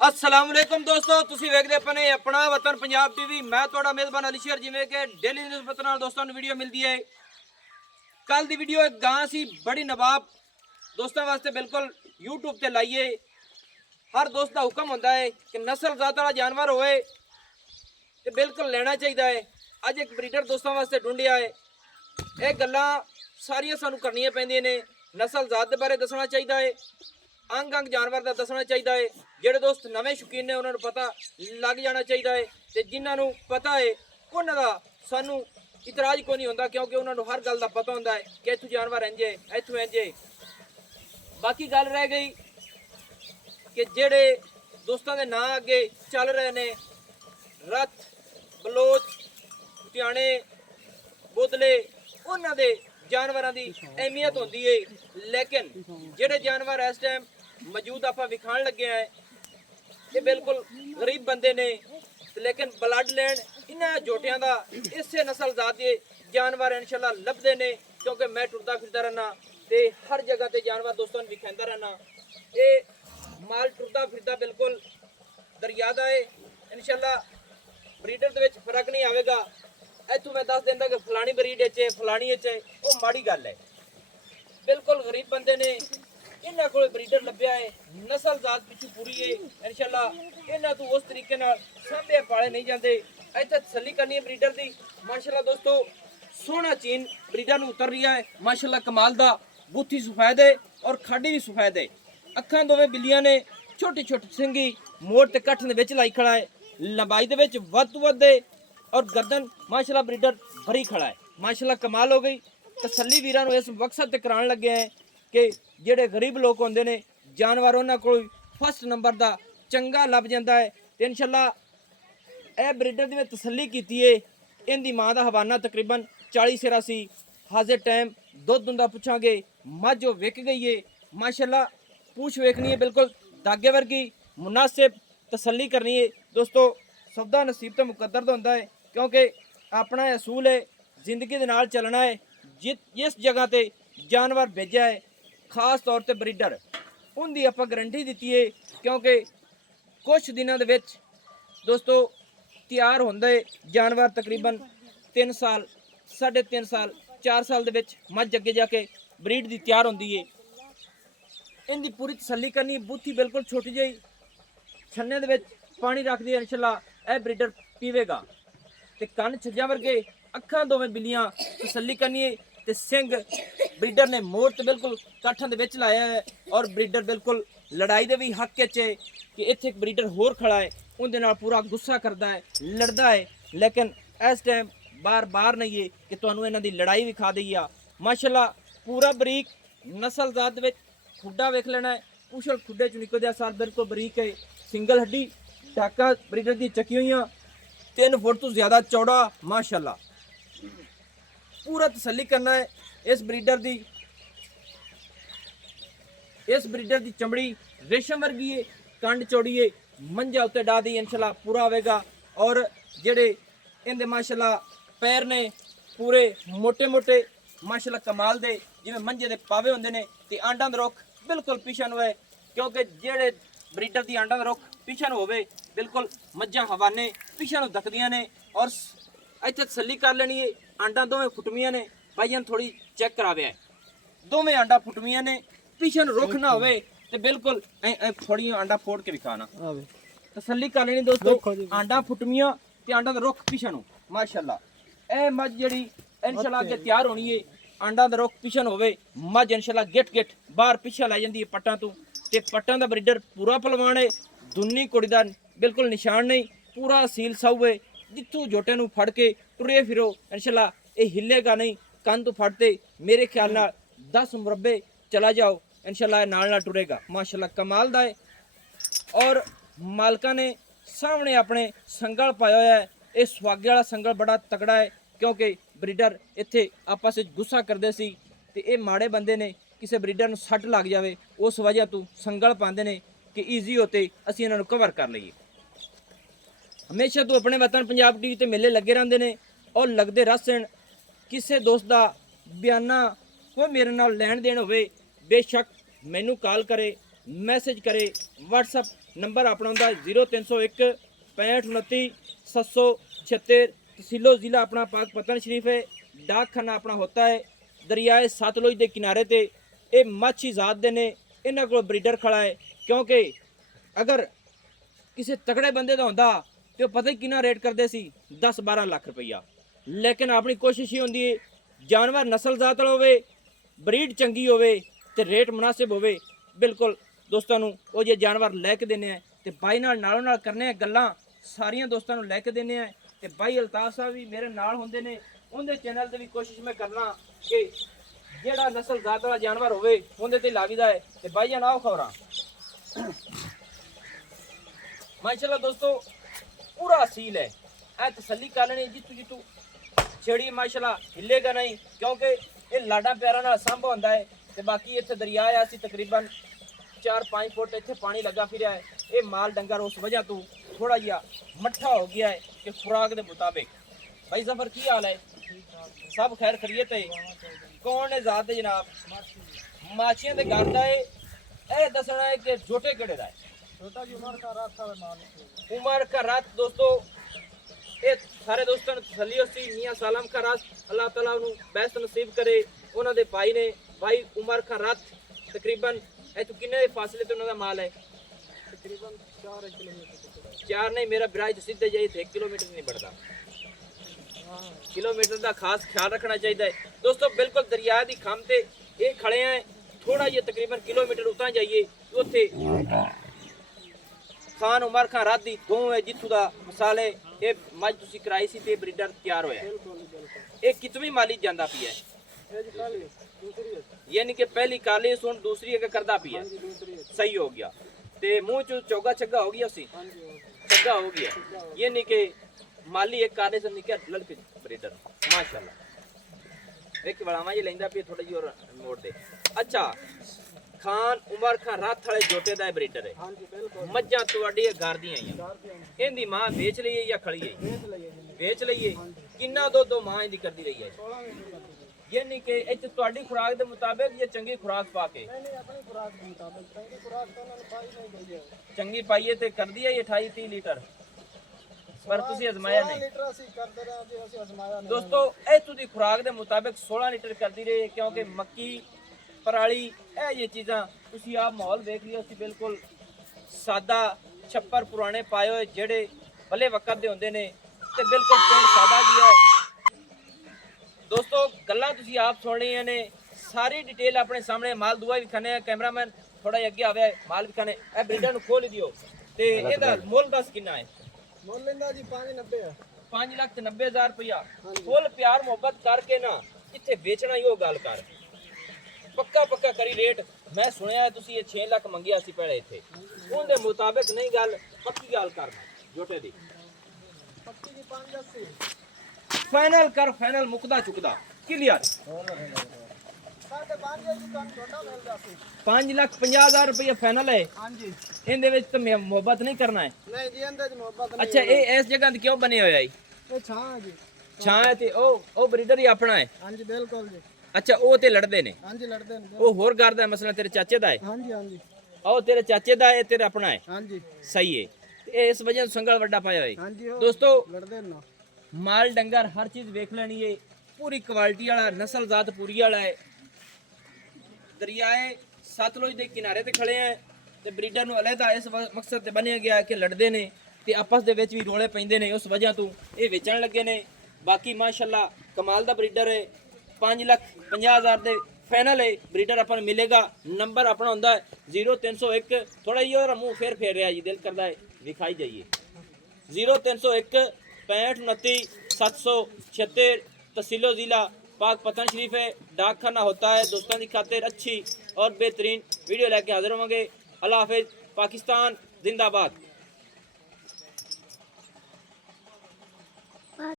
अस्सलाम वालेकुम दोस्तों, ਤੁਸੀਂ ਵੇਖਦੇ ਆਪਣੇ ਆਪਣਾ ਵਤਨ ਪੰਜਾਬ ਟੀਵੀ। ਮੈਂ ਤੁਹਾਡਾ ਮੇਜ਼ਬਾਨ ਅਲੀ ਸ਼ੇਰ। ਜਿਵੇਂ ਕਿ ਡੇਲੀ ਨਿਊਜ਼ ਨਾਲ ਦੋਸਤਾਂ ਨੂੰ ਵੀਡੀਓ ਮਿਲਦੀ ਹੈ। ਕੱਲ ਦੀ ਵੀਡੀਓ ਇੱਕ ਗਾਂ ਸੀ ਬੜੀ ਨਵਾਬ, ਦੋਸਤਾਂ ਵਾਸਤੇ ਬਿਲਕੁਲ YouTube ਤੇ ਲਾਈਏ। ਹਰ ਦੋਸਤ ਦਾ ਹੁਕਮ ਹੁੰਦਾ ਹੈ ਕਿ ਨਸਲਜ਼ਾਤ ਵਾਲਾ ਜਾਨਵਰ ਹੋਵੇ ਤੇ ਬਿਲਕੁਲ ਲੈਣਾ ਚਾਹੀਦਾ ਹੈ। ਅੱਜ ਇੱਕ ਬਰੀਡਰ ਦੋਸਤਾਂ ਵਾਸਤੇ ਢੂੰਡਿਆ ਹੈ। ਇਹ ਗੱਲਾਂ ਸਾਰੀਆਂ ਸਾਨੂੰ ਕਰਨੀਆਂ ਪੈਂਦੀਆਂ ਨੇ। ਨਸਲਜ਼ਾਤ ਦੇ ਬਾਰੇ ਦੱਸਣਾ ਚਾਹੀਦਾ ਹੈ, अंग अंग जानवर का दसना चाहिए है। जोड़े दोस्त नवे शौकीन ने उन्होंने पता लग जाना चाहिए है, तो जिन्होंने पता है उन्होंने सानू इतराज को नहीं होता, क्योंकि उन्होंने हर गल का पता होता है कि इतों जानवर इंजे इतों इंजे। बाकी गल रह गई कि जेड़े दोस्तों के नाम अगे चल रहे हैं, रथ बलोच टियाणे बोदले, उन्होंने जानवरों की अहमियत होती है। लेकिन जेड़े जानवर इस टाइम मौजूद आप विखाण लगे हैं, ये बिल्कुल गरीब बंदे ने, लेकिन ब्लड लैंड इन्होंने जोटियां का इसे नस्ल जात के जानवर इंशाल्लाह लभदे ने, क्योंकि मैं टुरदा फिरदा रहना तो हर जगह ते जानवर दोस्तों विखांदा रहना। ये माल टुरदा फिरदा बिल्कुल दरिया दा है। इंशाल्लाह ब्रीडर दे विच फर्क नहीं आवेगा। इत्थों मैं दस दिंदा कि फलानी ब्रीड है फलानी है, वो माड़ी गल है। बिल्कुल गरीब बंदे ने इन्होंने को ब्रीडर लभ्या है, नस्ल जात पिछू पूरी है। इंशाल्लाह इन्हों तो उस तरीके सामभे पाले नहीं जाते। इतने तसली करनी है ब्रीडर की। माशाल्लाह दोस्तों सोहना चीन ब्रीडर में उतर रही है। माशाल्लाह कमाल दा बूथी सफेद है और खाडी भी सफेद है। अखां दोवें बिल्लियां ने छोटी छोटी सिंगी मोड़ ते कठ दे विच लाई खड़ा है। लंबाई दे विच वध तो वध है और गर्दन माशाल्लाह ब्रीडर भरी खड़ा है। माशाल्लाह कमाल हो गई। तसली वीरां नूं इस मकसद ते कराउण लगे हैं कि ਜਿਹੜੇ गरीब लोग होंदे ने जानवर उन्हां कोल फस्ट नंबर दा चंगा लभ जांदा है। ते इंशाल्लाह ਇਹ ब्रीडर ਦੀ ਮੈਂ तसल्ली कीती है। इहदी मां ਦਾ ਹਵਾਨਾ तकरीबन 40 ਸਿਰਾ ਸੀ। हाजिर टाइम दुध हुंदा पुछांगे। मझ वो विक गई है। माशाल्लाह पूछ वेखनी है बिल्कुल धागे वर्गी, मुनासिब तसल्ली करनी है। दोस्तों सौदा नसीब तो मुकद्दर दा हुंदा है, क्योंकि अपना असूल है जिंदगी दे नाल चलना है। जिस जगह ते जानवर भेजा है खास तौर पर ब्रीडर, उनकी आप गारंटी दी है, क्योंकि कुछ दिनों के दोस्तों तैयार होंगे जानवर तकरीबन 3 साल 3.5 साल 4 साल के मझ अगे जाके ब्रीड की तैयार होंगी है। इनकी पूरी तसल्ली करनी। बूथी बिल्कुल छोटी जी छन्ने दे पानी रख दी। इंशाल्लाह यह ब्रीडर पीवेगा। तो कन छज्जा वर्गे, अखां दोवें बिल्लियां तसल्ली करनी है। तो सिंह ब्रीडर ने मोड़ तो बिल्कुल काठों के विच लाया है और ब्रीडर बिल्कुल लड़ाई के भी हक है कि इत्थे एक ब्रीडर होर खड़ा है, उनके नाल पूरा गुस्सा करता है, लड़ता है। लेकिन इस टाइम बार बार नहीं है कि तुहानूं इन्हां दी लड़ाई विखा दई आ। माशाल्लाह पूरा बरीक नस्ल जात विच खुड्डा वेख लेना है। पुछल खुड्डे च निकलदे सार बिल्कुल बरीक है। सिंगल हड्डी टाका ब्रीडर दी चकी हुई 3 फुट तो ज़्यादा चौड़ा। माशाल्लाह पूरा तसल्ली करना है। इस ब्रीडर की चमड़ी रेशम वर्गी है, कंड चौड़ी है, मंजा उत्ते डा दी इंशाल्लाह पूरा आवेगा। और जेड़े इनके माशाल्लाह पैर ने पूरे मोटे मोटे माशाल्लाह कमाल दे, जिवें मंजे दे पावे होंदे ने। ते आंडां दा रुख बिल्कुल पिछे नूं है, क्योंकि जेड़े ब्रीडर दी आंडां दा रुख पिछे नूं होवे बिल्कुल मज्जां हवाने पिछे नूं दकदियां ने। और इत्थे तसल्ली कर लेनी है। आंडां दोवें फुटमियां ने, भाईयां थोड़ी चेक करावे। दोवें आंडा फुटमियां ने, पिछे नूं रुख ना होवे ते बिल्कुल थोड़ी आंडा फोड़ के विखाना। तसल्ली कर लेनी दोस्तों। आंडा फुटमियां ते आंडा दा रुख पिछे नूं। माशाल्लाह ए मझ जेड़ी इंशाल्लाह अगे तैयार होनी है। आंडा दा रुख पिछे नूं होवे, मझ इंशाल्लाह गिट गिट बाहर पिछे लै जांदी है पट्टां तों। ते पट्टां दा ब्रीडर पूरा पलवान है, दुन्नी कुड़ी दा बिल्कुल निशान नहीं, पूरा असील साऊ है। जिथों जोटे नूं फड़ के टुरे फिरो इंशाल्लाह ये हिलेगा नहीं। कंन तो फड़ते मेरे ख्याल नाल 10 मुरब्बे चला जाओ इंशाल्लाह नाल नाल टुरेगा। माशाल्लाह कमाल दा है। और मालका ने सामने अपने संगल पाया हुआ है। ये सुहागे वाला संगल बड़ा तगड़ा है, क्योंकि ब्रीडर इत्थे आपस में गुस्सा करते सी ते ये माड़े बंदे ने किसी ब्रीडर नूं सट लग जाए उस वजह तो संगल पाते हैं कि ईजी होते असीं इन्हां नूं कवर कर लईए। हमेशा तो अपने वतन पंजाब टीवी ते मेले लगे रहंदे ने और लगते रसन। किसी दोस्त का बयाना कोई मेरे नाल लैन देन होवे बेशक मैनू कॉल करे, मैसेज करे, व्हाट्सअप नंबर अपना होंदा 0301 6529 776। तहसीलो ज़िला अपना पाक पतन शरीफ है। डाक खाना अपना होता है दरियाए सतलुज के किनारे ते। ये मच्छी जात दे ने, इन्हां कोल ब्रीडर खड़ा है, क्योंकि अगर किसी तगड़े बंदे का होंदा तो पता ही कितना रेट करते सी 10-12 लाख रुपया। लेकिन अपनी कोशिश ही होंदी है जानवर नस्ल जात वाला होवे, ब्रीड चंगी होवे ते रेट मुनासिब होवे। बिल्कुल दोस्तों नूं वो जे जानवर लैके देने हैं ते बाई नालों नाल करने गल्लां सारियां दोस्तों नूं लैके देने हैं। ते बाई अल्ताफ साहब भी मेरे नाल होंदे ने, उनके चैनल ते भी कोशिश मैं करना कि जेड़ा नस्ल जात वाला जानवर होवे उनदे ते लावीदा है। ते बाईयां नाओ खबरां माशाल्लाह दोस्तों पूरा असील है। ऐ तसल्ली कर लेनी जितू जितू छेड़ी माशाल्लाह हिलेगा नहीं, क्योंकि ये लाडा प्यारा नाल संभ होंदा है। ते बाकी इत्थे दरिया है, असी तकरीबन 4-5 फुट इत्थे पानी लगा फिर है। ये माल डंगर उस वजह तो थोड़ा जिहा मट्ठा हो गया है कि खुराक के मुताबिक। भाई सफर की हाल है? सब खैर खरीयत है? कौन है जात है जनाब? माछियां दे घर दा है। ए दसना है कि जोटे केड़े दा है? छोटा जी उमर का रात था माल। उमर का रात दोस्तों ये सारे दोस्तों ने तसल्ली होसी मियां सालम का रात अल्लाह ताला उन्हें बेस्ट नसीब करे। उन्होंने भाई ने भाई उमर का रात तकरीबन ए तो किन्ने फासले तो उन्होंने माल है? तकरीबन 4 किलोमीटर। 4 नहीं, मेरा बिराज तो सीधे जाइए 1 किलोमीटर नहीं बढ़ता। किलोमीटर का खास ख्याल रखना चाहिए दोस्तों। बिल्कुल दरिया की खम ते ये खड़े हैं, थोड़ा ये तकरीबन किलोमीटर उतना जाइए उत्थे खान उमर खान रात दी दो है जिथू दा मसाले ये मज तुसी कराई सी ते ब्रीडर तैयार होया। ये कितनी माली जांदा पिया है? यानी कि पहली काली सुन दूसरी है करदा पिया सही हो गया ते मुंह च चौगा छग्गा हो गया उसी छग्गा हो गया। ये नहीं कि माली एक काले से निकल लड़के ब्रीडर माशाल्लाह एक बड़ावा ये लेंदा पे थोड़ा जी और मोड़ दे। अच्छा खान उमर खान रात वाले जोटे दा ब्रीडर है। मज्जां तुहाडी घर दी आईयां, इहदी मां बेच लई है या खड़ी है? बेच लई है। किन्ना दो मां इहदी करदी रही है? यानी कि इत्थे तुहाडी खुराक दे मुताबिक ये चंगी खुराक पा के अपनी खुराक के मुताबिक चंगी खुराक तो उन्होंने पाई नहीं गई है। चंगी पाइए ते कर दिया ये 28-30 लीटर पर तुसी आजमाया नहीं। लीटर ਅਸੀਂ ਕਰਦੇ ਰਹੇ ਜੀ, ਅਸੀਂ ਆਜ਼ਮਾਇਆ ਨਹੀਂ दोस्तों इत्थों दी खुराक दे मुताबिक 16 लीटर करदी रही, क्योंकि मक्की पराली ये चीज़ां तुसी आप माहौल देख लियो सी बिल्कुल सादा छप्पर पुराने पाए हुए जेड़े भले वक्त दे होंदे ने ते बिल्कुल पिंड सादा गया है। दोस्तों गल्लां तुसी आप सुन रही ने, सारी डिटेल अपने सामने माल दुआ भी खाने कैमरामैन थोड़ा अगे आवे माल भी खाने ए ब्रीडर नु खोल दियो ते एदा मोल दस कितना है? मोल लेंदा जी 590 है। 5,90,000 रुपया फुल प्यार मोहब्बत करके ना इत्थे बेचना ही हो गल कर पक्का पक्का करी रेट। मैं सुनिया तुसी ये 6 लाख मंगिया सी पहले इत्थे उनदे मुताबिक नहीं गल पक्की गल करना जोटे दी पक्की जी 580 फाइनल कर फाइनल मुकदा चुकदा क्लियर। साढ़े 5 जी कम छोटा मिल जाती 5,50,000 रुपया फाइनल है। हां जी इनदे विच तो मोहब्बत नहीं करना है। नहीं जी अंदर मोहब्बत नहीं। अच्छा ये इस जगह ते क्यों बने होया है? ये छां है जी। छां है ते ओ ब्रीडर ही अपना है। हां जी बिल्कुल जी। अच्छा ओ ते लड़दे ने? हां जी लड़दे ने। ओ होर घर दा मसला तेरे चाचे दा है? हां जी हां जी। ओ तेरे चाचे दा है तेरे अपना है? हां जी सही है। ते इस वजह संगल वड्डा पाया है। हां जी दोस्तों लड़दे ना माल डंगर हर चीज देख लेनी है, पूरी क्वालिटी वाला नस्ल जात पूरी वाला है। दरियाए सतलुज के किनारे ते खड़े हैं ते ब्रीडर नु अलहदा इस मकसद ते बनिया गया कि लड़दे ने ते आपस दे विच भी रोले पैंदे ने, उस वजह तो ये बेचण लगे ने। बाकी माशाल्लाह कमाल दा ब्रीडर है। 5,50,000 दे फाइनल है ब्रीडर अपन मिलेगा। नंबर अपना होंदा है 0301 थोड़ा ही और मुंह फेर रहा जी दिल करदा है दिखाई जाइए 0301 6529 776 तहसीलो ज़िला पाक पतन शरीफ है। डाक खाना होता है दोस्तों की खातिर अच्छी और बेहतरीन वीडियो लेके हाजिर होंगे। अल्लाह हाफिज़। पाकिस्तान जिंदाबाद।